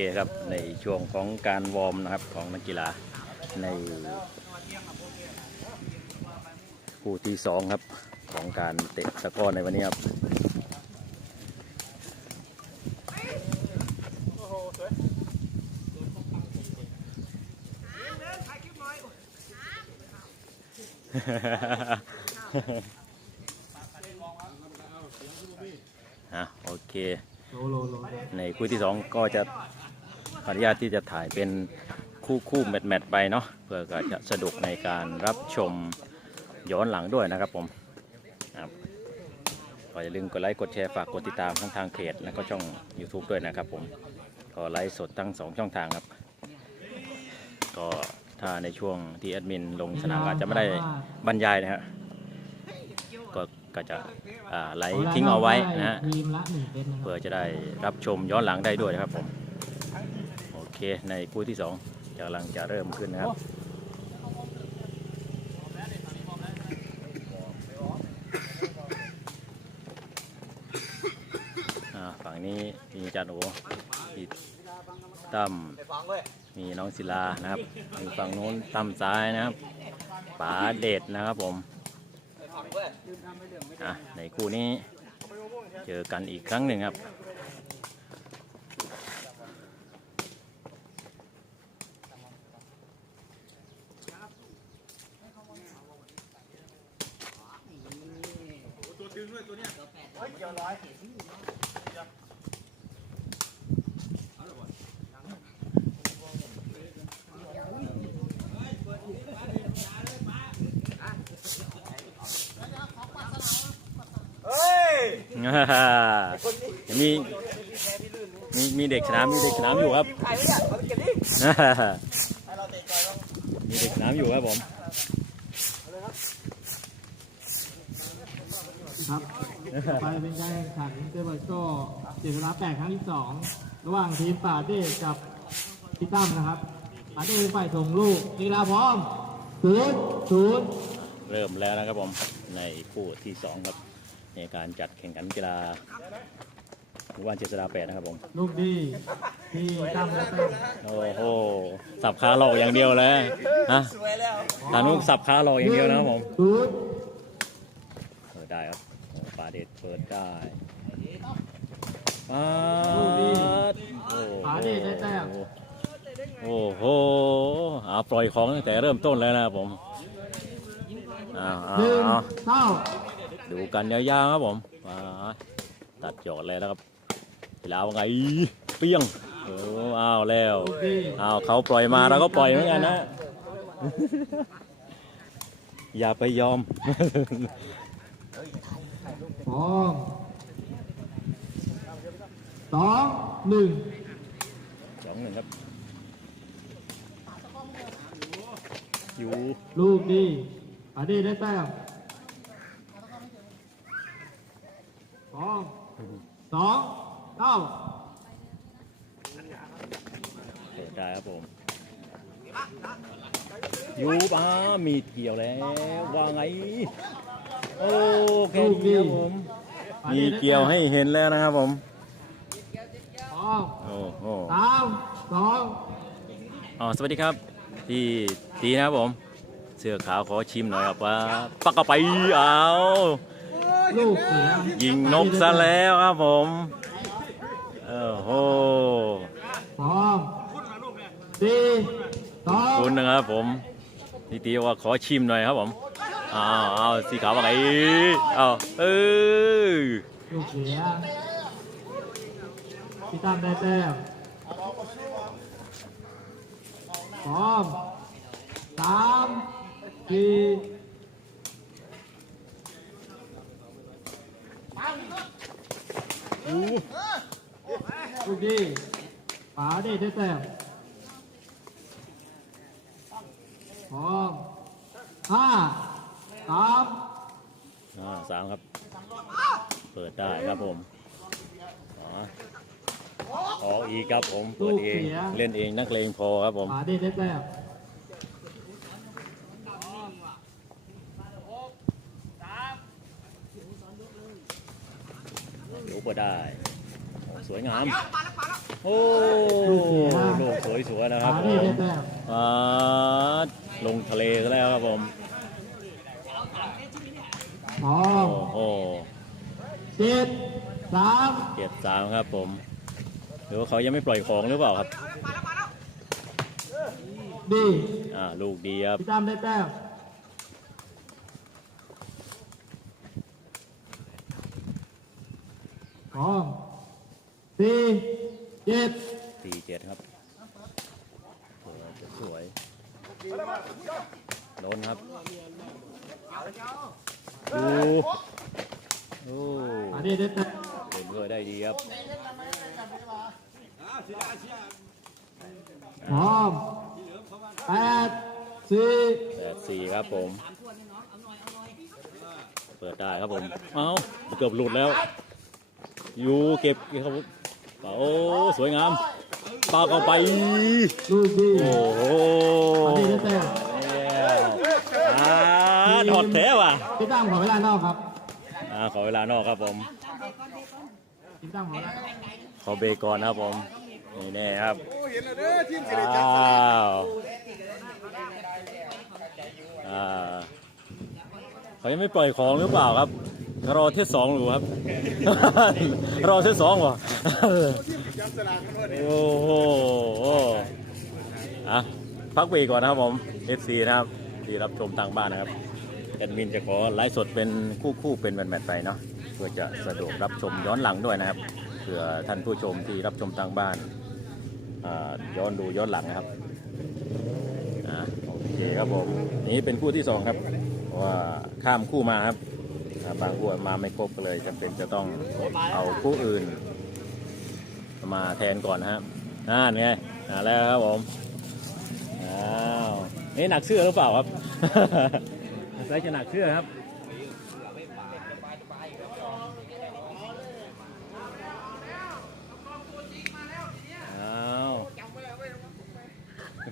เคครับในช่วงของการวอร์มนะครับของนักกีฬาในคู่ที่สองครับของการเตะตะกร้อในวันนี้ครับอะโอเคโลโลโลในคู่ที่สองก็จะข ออนุญาตที่จะถ่ายเป็นคู่คู่แมตช์แมตช์ไปเนาะเพื่อก็จะสะดวกในการรับชมย้อนหลังด้วยนะครับผมครับก็อย่าลืมกดไลค์กดแชร์ฝากกดติดตามทั้งทางเพจและก็ช่อง YouTube ด้วยนะครับผมก็ไลฟ์สดทั้งสองช่องทางครับ ก็ถ้าในช่วงที่แอดมินลงสนามก็อาจจะไม่ได้บรรยายนะฮะก็ก็จะไลฟ์ทิ้งเอาไว้นะฮะเพื่อจะได้รับชมย้อนหลังได้ด้วยนะครับผม เคในคู่ที่สองกำลังจะเริ่มขึ้นนะครับอ่าฝั่งนี้มีจานโอมีตั้มมีน้องศิลานะครับมีฝั่งนู้นตั้มซ้ายนะครับป๋าเดชนะครับผมอะในคู่นี้เจอกันอีกครั้งหนึ่งครับ มีมีมีเด็กสนามมีเด็กสนามอยู่ครับมีเด็กสนามอยู่ครับผม ครับต่อ ไปเป็นการแข่งขันเตะบอลโต้เจ็ดเวลาแปดครั้งที่สองระหว่างทีมป่าเด้กับพี่ตั้มนะครับป่าเด้เป็นฝ่ายส่งลูกกีฬาพร้อมศูนย์ศูนย์เริ่มแล้วนะครับผมในคู่ที่สองครับในการจัดแข่งขันกีฬาหมู่บ้านเจษฎาแปดนะครับผมลูกดีที่ตั้มและเต้นโอ้โหสับขาหลอกอย่างเดียวเลยฮะทางนู้นสับขาหลอกอย่างเดียวนะครับผมศูนย์เปิดได้ครับโอ้ปลา เด็ดเปิดได้ปาดโอ้โหป่าเด้ได้แต้มโอ้โหเอาปล่อยของตั้งแต่เริ่มต้นแล้วนะครับผมเอาเอาหนึ่งเอาเท่าดูกันยาวๆครับผมมาตัดจอดเลยนะครับเวลาว่าไงเปี้ยงโอ้อ้าวแล้วลูกดีอ้าวเขาปล่อยมาเราก็ปล่อยเหมือนกันนะ อย่าไปยอม พร้อมสองหนึ่งสองหนึ่งครับ อยู่ ลูกดีป่าเด้ได้แต้มพร้อมสองเท่าเปิดได้ครับผม อยู่ป้ามีเกี่ยวแล้ว ว่าไง โอเคดีครับผมมีเกี่ยวให้เห็นแล้วนะครับผมพร้อมโอ้โหสามสองอ๋อสวัสดีครับพี่ตีนะครับผม เสื้อขาวขอชิมหน่อยครับว่าปักกระไปเอาลูกเสียยิงนกซะแล้วครับผมโอ้โหพร้อมสี่สองคุณนะครับผมพี่ตีว่าขอชิมหน่อยครับผม อ้าวอ้าวสีขาวว่าไงอ้าวเออลูกเสียพี่ตั้มได้แต้มพร้อมสามสี่ลูกดีป๋าได้ได้แต้มพร้อมห้า สามครับ เปิดได้ครับผมอ๋อออกอีกครับผม เปิดเอง เล่นเองนักเลงพอครับผมป๋าได้ได้แต้มรู้ก็ได้โอ้สวยงาม โอ้ลูกสวยๆนะคปารับผเด้มได้แต้มอ่าลงทะเลซะแล้วครับผม พร้อโอ้มโหเจ็ดสามเกียรติสามครับผม หรือว่าเขายังไม่ปล่อยของหรือเปล่าครับ ดีอ่า ลูกดีครับพี่ตั้มได้แต้มพร้อมสี่เจ็ดสี่เจ็ดครับสวยสวยโดนครับ ดูโอ้ปาเด้ได้แต้มเล่นด้วยได้ดีครับพร้อมแปดสี่แปดสี่ครับผม เปิดได้ครับผม เอ้า เกือบหลุดแล้ว อยู่เก็บครับผมโอ้สวยงามปาเข้าไปลูกดีโอ้โห ปาเด้ได้แต้ม อ่าถอดแท้ว่ะ พี่ตั้มขอเวลานอกครับอ่าขอเวลานอกครับผมพี่ตั้มขอเวลาขอเบรกก่อนนะครับผมนี่แน่ครับโอ้เห็นแล้วเด้อทีมสิริจัว้าวอ่าเขายังไม่ปล่อยของหรือเปล่าครับรอเทสสองอยู่ครับ รอเทสสองวะโอ้โหอะพักเบรกก่อนนะครับผม FC นะครับที่รับชมทางบ้านนะครับ แอดมินจะขอไลฟ์สดเป็นคู่คู่เป็นแมตช์ไปเนาะเพื่อจะสะดวกรับชมย้อนหลังด้วยนะครับเผื่อท่านผู้ชมที่รับชมทางบ้านย้อนดูย้อนหลังนะครับอโอเคครับผมนี่เป็นคู่ที่สองครับว่าข้ามคู่มาครับบางคู่มาไม่ครบก็เลยจำเป็นจะต้องเอาคู่อื่น มาแทนก่อนนะครับนั่นไงมาแล้วครับผมอ้าวนี่หนักเสื้อหรือเปล่าครับ ใส่จะหนักเสื้อครับอ้า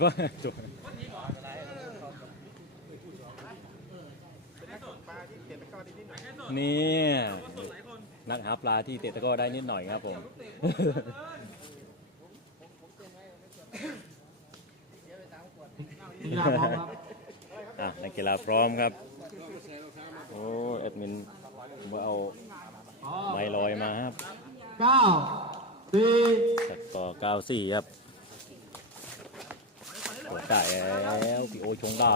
ก็จบนี่นักหาปลาที่เตะตะก้อได้นิดหน่อยครับผมกีฬาพร้อมครับ อะนักกีฬาพร้อมครับ โอ้แอดมินมาเอาพร้อมไม้ลอยมาครับเก้าสี่สกอร์94ครับกดได้แล้วพี่โอชงได้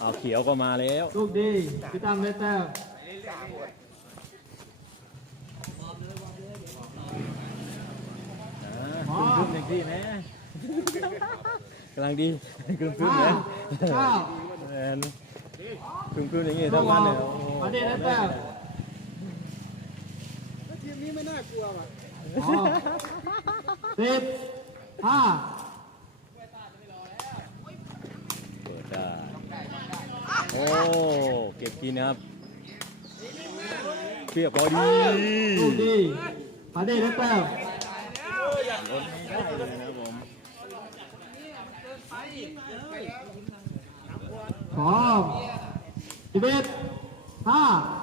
เอาเขียวก็มาแล้วลูกดีพี่ตั้มได้แต้มอ่าคึมๆอย่างที่นะ กำลังดีคึมๆห้านะเก้าแอนคึมๆอย่างนี้ลูทั้กงบอนั้นลเลยโอ้ปาเด้ได้แต้มทีมนี้ไม่น่ากลัวว่ะพร้อมสิบห้าเปิดได้โอ้เก็บกินนะครับเรียบร้อยดีลูกดีปาเด้ได้แต้ม รถไม่ได้เลยนะครับผม พร้อมสิบเอ็ดห้าอ่า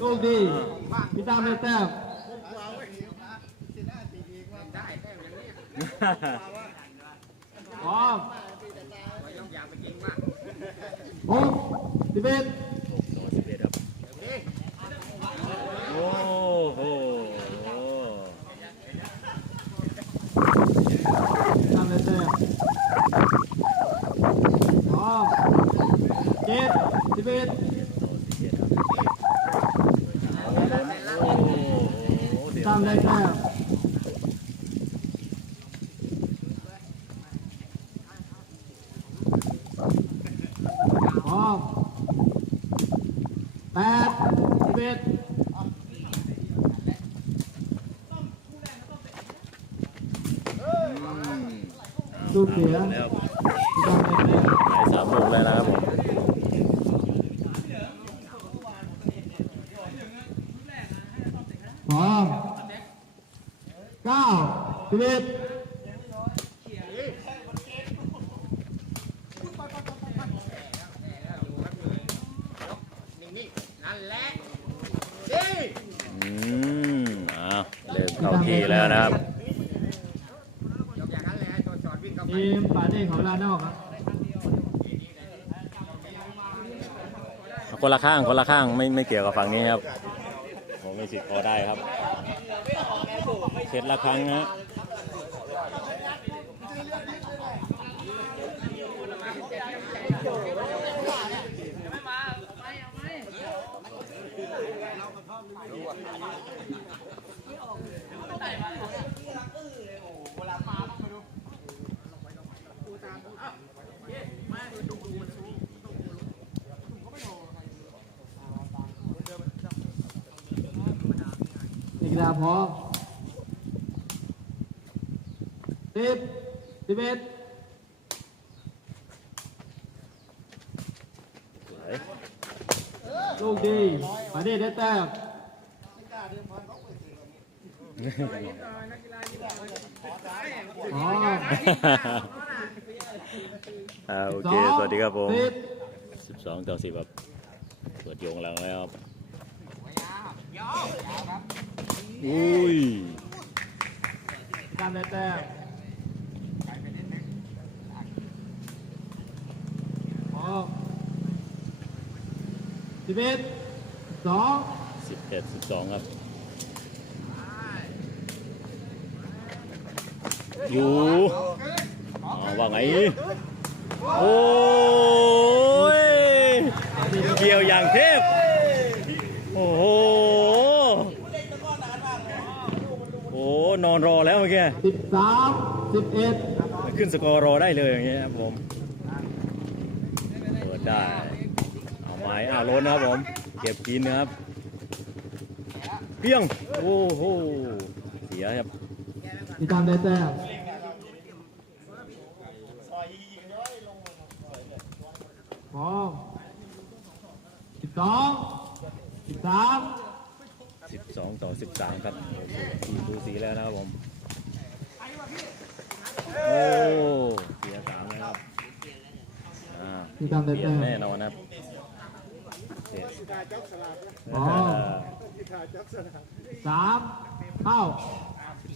ลูกดีพี่ตั้มได้แต้มพร้อมหกสิบเอ็ด ตัวสิบเอ็ดครับโอ้โห ทำเลยเต้พร้ อมเจ็ดสิบเอ็ดสิบเอ็ดครับโอ้โหเสียทำได้แต้มพร้อมแปดสิบเอ็ดลูกเสียแล้วทำได้แต้มหลาย สามลูกเลยนะครับผมสองเก้าสิบเอ็ด อืมอ้าวเริ่มเข้าที่แล้วนะครับ ทีมปาเต้ของลานอกครับ คนละ ข้างคนละข้างไม่ไม่เกี่ยวกับฝั่งนี้ครับผมมีสิทธิ์พอได้ครับเช็ดละครั้งนะนักกีฬาพร้อมสิบสิบเอ็ด สวย ลูกดี ปาเต้ได้แต้มพร้อมอ่าโอเค สวัสดีครับผมสิบ12ต่อ10ครับเปิดโยงหลังแล้วครับอุ้ยตามได้แต้มพร้อม สิบเอ็ดสอง11 12ครับอยู่อ๋อว่าไงโอ้ยเกี่ยวอย่างเทพโอ้โหโอ้นอนรอแล้วเมื่อกี้สิบสามสิบเอ็ดขึ้นสกอร์รอได้เลยอย่างเงี้ยครับผมเปิดได้เอาไม้อ้าวล้นนะครับผม เก็บกินนะครับเปี้ยง โอ้โห เสียครับที่ตามได้แต้มพร้อมสิบสองสิบสาม12ต่อ13ครับทีดูสีแล้วนะครับผม โอ้ เสียสามนะครับ อ่าที่ตามได้เปลี่ยแต้นมแน่นอนนะครับเสียกีฬา จับสลากนะอ๋อกีฬาจับสลากสามเข้า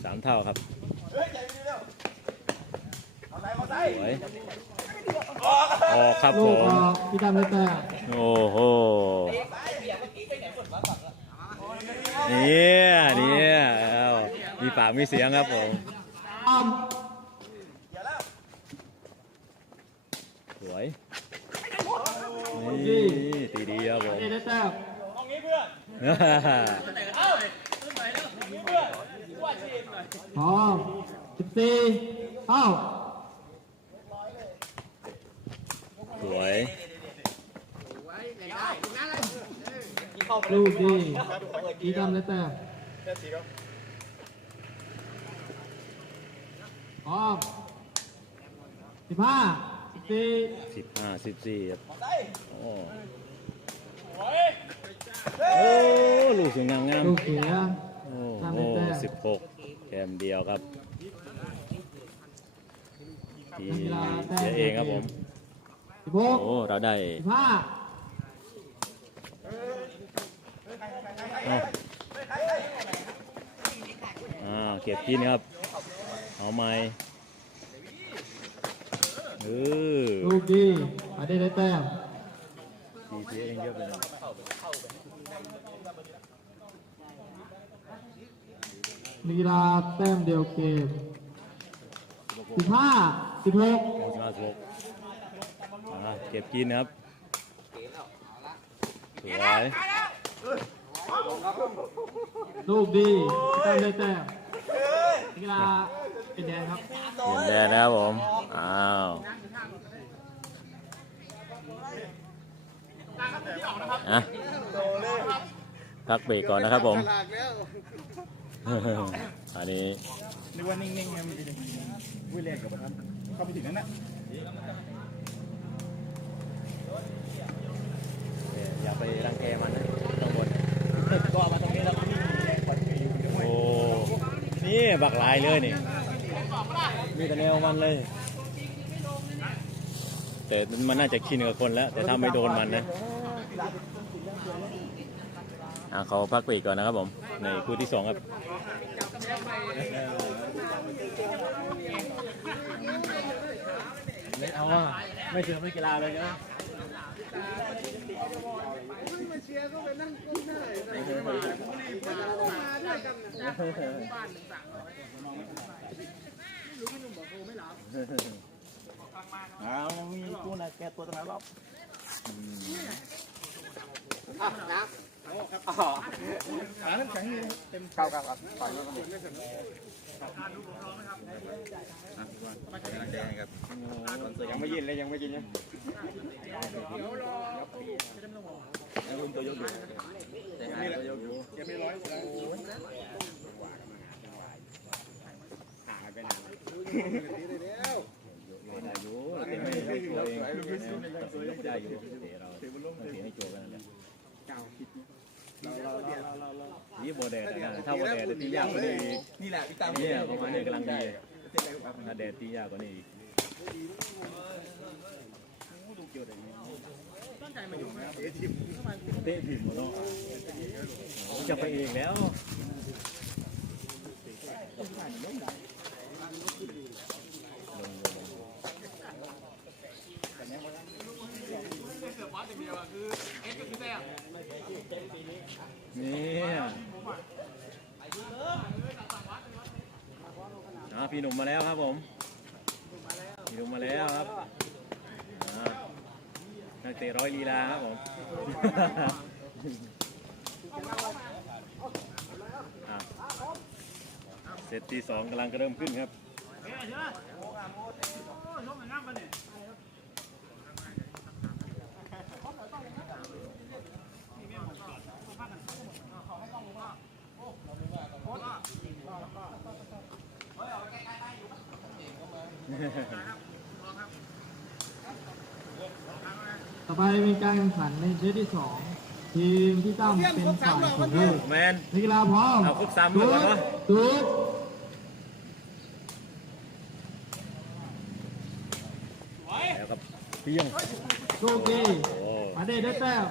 สามเท่าครับสวยออกครับลูผกอม อกที่ตามได้แต้มโอ้โห เนี่ย เนี่ยเอามีปากมีเสียงครับผม พร้อมสิบสี่เข้าสวยลูกดีที่ตามได้แต้มพร้อมสิบห้าสิบสี่สิบห้าสิบสี่ครับโอ้ โอ้ลูกสวยงามงามลูกเสีย โอ้ตามโหได้แต้มสิบหกแกมเดียวครับทีเสียเองครับผมสิบหกโอ้เราได้สิบห้าเอาอ่าเก็บกินครับ เอาไม้เออลูกดีมาได้ได้แต้มทีเสียเองเยอะเลย นะมีกีฬาแต้มเดียวเกมสิบห้าสิบหกโอ้สิบห้าสิบหกอ่าเก็บกินนะครับสวยลูกดีแต้มได้แต้มมีกีฬาเป็นแดงครับเปลี่ยนแดนนะครับผม อ้าว อะพักเบรกก่อนนะครับผมสลากแล้วอันนี้นึกว่านิ่งๆไงมันจะวิ่งแรกกับมันเข้าไปถึงนั้นนะอย่าไปรังแกมันนะข้างบนก็มาตรงนี้แล้วโอ้นี่บักลายเลยนี่มีแต่แนวมันเลย แต่มันน่าจะชินกับคนแล้ว แต่ถ้าไม่โดนมันนะ อะเขาพักไปอีกก่อนนะครับผม ในคู่ที่สองครับไม่เอาอะไม่เจอไม่กีฬาเลยนะเอามีกูนะแกตัวตรงนั้นรอบ ขาน้ำแข็งนี่เต็มเข้าครับครับต่อยมาแดงครับยังไม่ยินเลยยังไม่ยินยังยังคุณตัวยกอยู่แต่หายตัวยกอยู่ยังไม่ร้อยหายไปไหนได้อยู่เต็มไม่ได้ตัวเองได้อยู่เตะเราเตะให้โจกันนั่นแหละ นี่โบแดดนะถ้าโบแดดตียากกว่านี้นี่แหละพี่ตามเนี่ยประมาณนี้กำลังดีถ้าแดดตียากกว่านี้อีกเตะถิ่มหมดเนาะจะไปเองแล้วเนี่ยอ่าพี่หนุ่มมาแล้วครับผม พี่หนุ่มมาแล้วครับนักเตะร้อยลีลาครับผมเซตที่สองกำลังจะเริ่มขึ้นครับ ต่อไปเป็นการแข่งขันในเซตที่สองทีมที่ตั้มเป็นฝ่ายส่งลูกแมนนักกีฬาพร้อมเอาครบสามลูกก่อนวะตุ๊ดแล้วครับเปี้ยงลูกดีโอ้มาเดได้แต้ม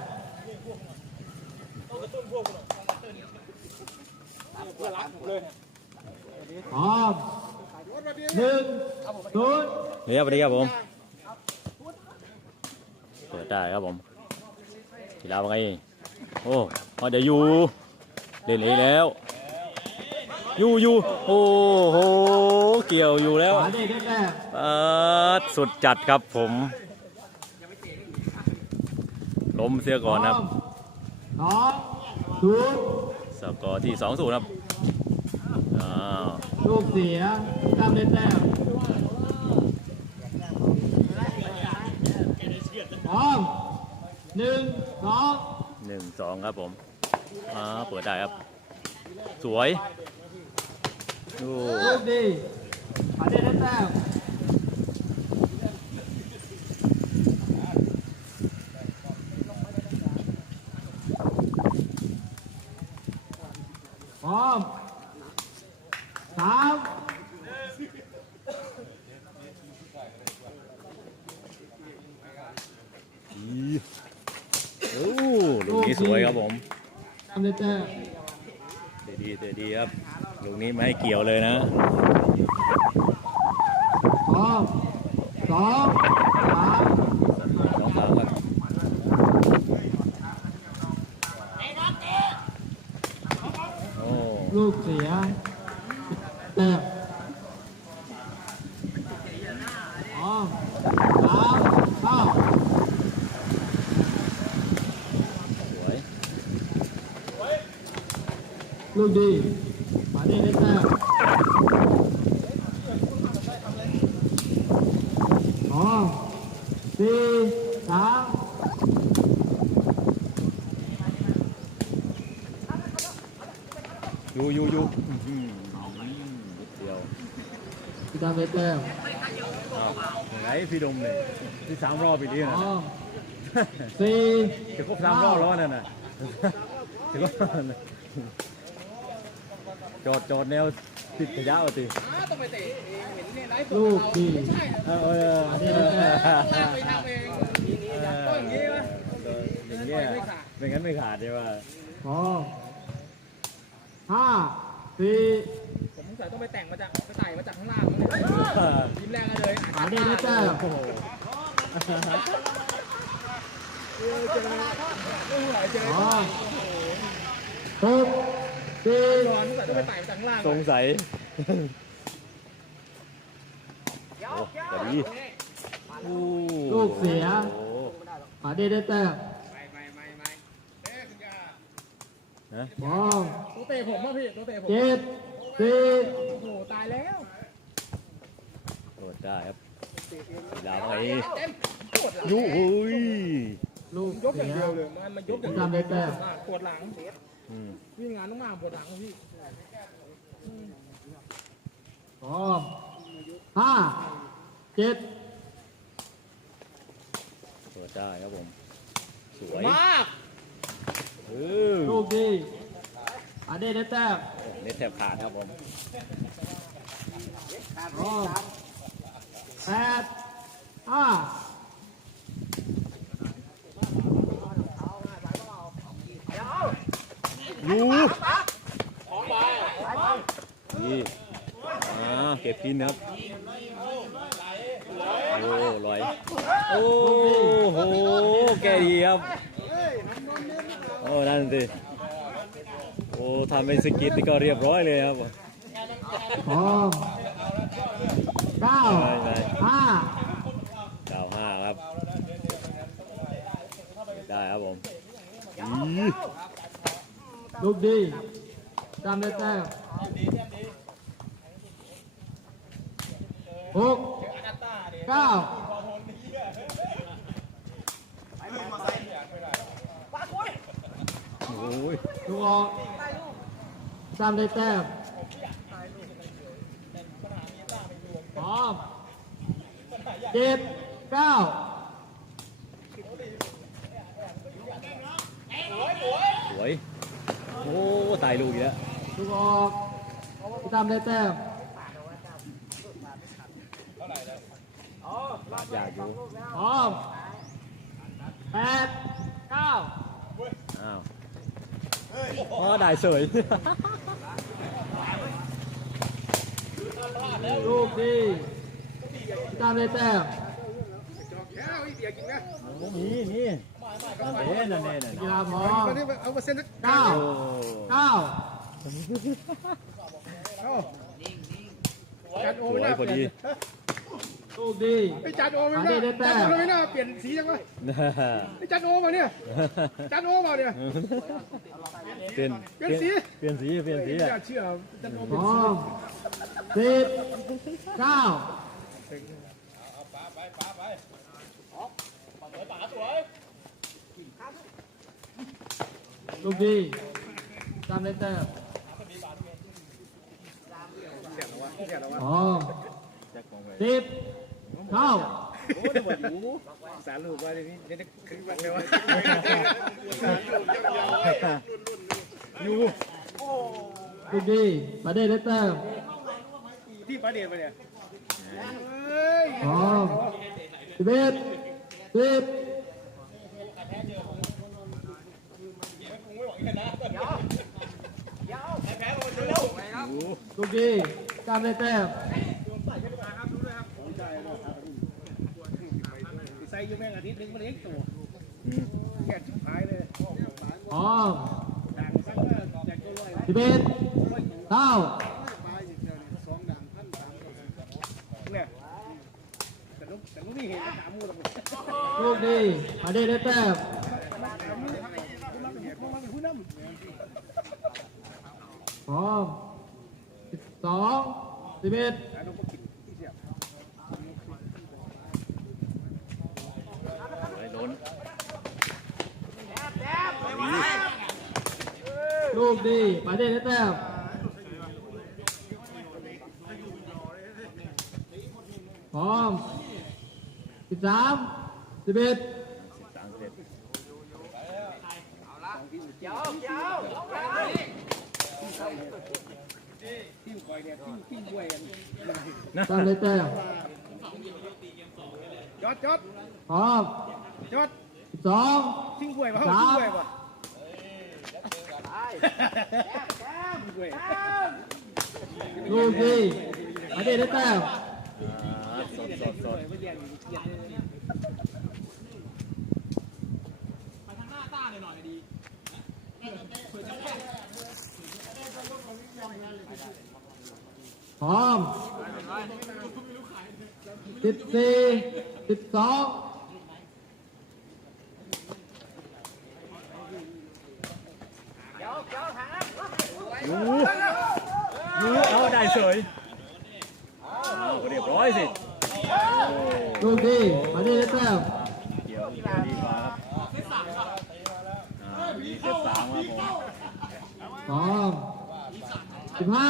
พร้อม หนึ่งศูนย์เรียบร้อยครับผมเปิดได้ครับผมกีฬาว่าไงโอ้เอาเดี๋ยวอยู่เล่นเองแล้ว อยู่อยู่โอ้โหเกี่ยวอยู่แล้วมาเดได้แต้มเปิดสุดจัดครับผมล้มเสียก่อนครับพร้อมสองศูนย์สกอร์ที่2อศูนย์ครับอ้าว ลูกเสียตั้มได้แต้มพร้อมหนึ่งสองหนึ่งสองครับผมอ่าเปิดได้ครับ สวยลูกดีมานได้แต้มพร้อมสาม โอ้ลูกนี้สวยครับผม ตั้มได้แต้มเตะดีเตะดีครับลูกนี้ไม่ให้เกี่ยวเลยนะ พร้อมสองสาม สองสามครับโอ้ ลูกเสียแต้มพร้อมสามเข้า สวย ลูกดีมาได้ได้แต้มพร้อมสี่สามอยู่อยู่อยู่อื้อหือนิดเดียวพี่ตามได้แต้มอ้าวไหนพี่ดมเลยที่สามรอบอีกทีพนะร้อมสี่จะครบสามรอบแล้วนั่นน่ะถือว่า จอดจอดแนวติดขยะเอาติลูกดีเออเอออันนี้ไม่ใช่อย่างเงี้ยไม่งั้นไม่ขาดใช่ป่ะพร้อมห้าสี่ผมสงสัยต้องไปแต่งมาจากไปใส่มาจากข้างล่างมั้งเนี่ยยิ้มแรงกันเลยปาเด้ได้แต้มเจอเจอไม่ไหวเจอพร้อมห กสี่ร้อนสงสัยต้องไปใส่มาจากข้างล่างสงสัยโอ้แต่ดีโอ้ลูกเสียโอ้ปาเด้ได้แต้มนะพร้อมตัวเตะผมป่ะพี่ตัวเตะผมเจ็ดสี่โอ้โหตายแล้วโดดได้ครับกีฬาไงเต็มปวดหลังยูหุยลูกยกอย่างเสียเดียวเลยมันมันยกอย่างเดียวทำได้แต้มปวดหลังอืม วิ่งงานต้องมาปวดหลังพี่พร้อมห้าเจ็ดโดดได้ครับผม สวยมากเออลูกดีปาเด้ได้แต้มเน็ตแทบขาดครับผมพร้อมแปดห้า ยูนี่อ่าเก็บพินครับ โอ้ลอย โอ้โห แกดีครับ โอ้ นั่นสิ โอ้ทำเป็นสกิทนี่ก็เรียบร้อยเลยครับพร้อมเก้าไปไปห้าเก้าห้าครับ ได้ครับผมอี ลูกดีจำได้แต้มหกเก้าโอ้ยลูกออกจำได้แต้มพร้อมเจ็ดเก้าสวย โอ้ตายลูกอีกแล้วลูกออกจำได้แต้มอยากอยู่พร้อมแปดเก้าอ้าวอ๋อได้เสยลูกดีจำได้แต้ม นี่นี่เน่นั่นเน่นั่นกีฬาพร้อมเอาเปอร์เซ็นต์เก้าโอ้เก้าจัดโอสไม่วยน่าพอดีลูกดีไปจัดโอไม่น่าจัดโอไม่น่าเปลี่ยนสีจังวะไปจัดโอมาเนี่ยจัดโอมาเนี่ยเปลี่ยนเปลี่ยนสีเปลี่ยนสีเปลี่ยนสีออะย่าเชื่อจัดโอพเป็นร้อสีมสิบเก้า ลูกดีจำได้แต้มพร้อสิบเก้าโอ้เดี๋ยวอยู่สารลูกว่าเดี๋ยวนี้จะได้ขึ้นบ้างเลยวอยู่ลูกดีมาได้ได้แต้มที่ประเดี๋ยวมาเนี่ยพร้อมสิบเอ็ดสิบ ลูกดีจำได้แต้มใส่ยูแม่งอาทิตย์นึงมันเองตัวอืมแก่ชิบหายเลยพร้อมด่างสั่งว่าแจกตัวร้อยสิบเอ็ดเก้าเนี่ยแต่ลูกแต่ลูกนี่เห็นถามมูตะบุลูกดีมาได้ได้แต้มพร้อมสิบสองสิบ เวยล้นลูกดีมาได้ได้แต้มพร้อมสิบสามสิบเอ็ด สามเสร็จ ทิ้งคอยเนี่ยทิ้งทิ้งบวยกัน ตามได้แต้มจอดจอดพร้อมจอดสิบสองทิ้งบวยป่ะทิ้งบวยป่ะลูกที่ปาเต้ได้แต้มอ่าสดสดสดพร้อม สิบสี่สิบสองยูยูเอาได้เฉยเอาก็เรียบร้อยสิโอ้ลูกที่ปาด้แต้มเกี่ยวเกี่ยวดีกว่าครับเซตสามครับอ่ามีเซตสามครับผมพร้อมสิบห้า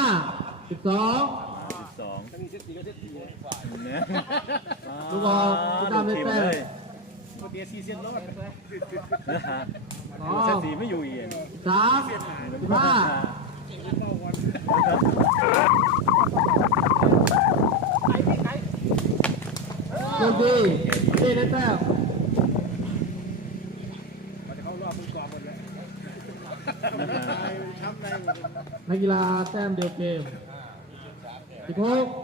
สิบสอง ลูกบอลที่ตามได้แต้มเดียซีเซียนรอดนะฮะพร้ดูอเซสี่ไม่อยู่อีกสามห้าลูกที่ปาเต้ได้แต้มเขารอบมึงกรอบหมดเลยช้ำในนักกีฬาแต้มเดียวเกมสิบหก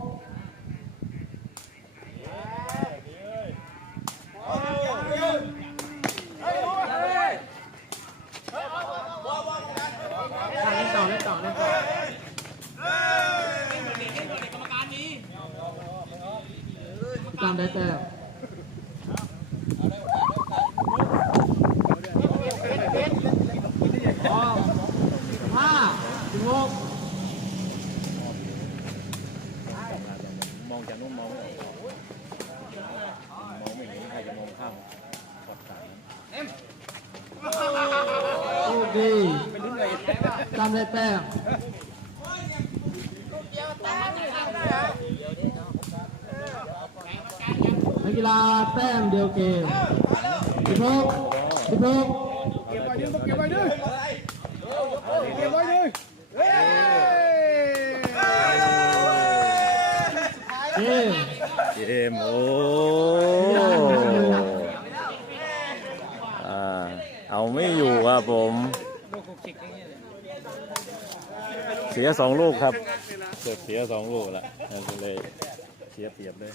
ได้แป้งนักกีฬาแต้มเดียวเกมสิบหกสิบหกบไว้ดิต้องเก็บไว้ดิเก็บไว้ดิเฮ้ย เกม เกมโอ้อ่าเอาไม่อยู่ครับผม เสียสองลูกครับเสียสองลูกละเลยเสียเปรียบเลย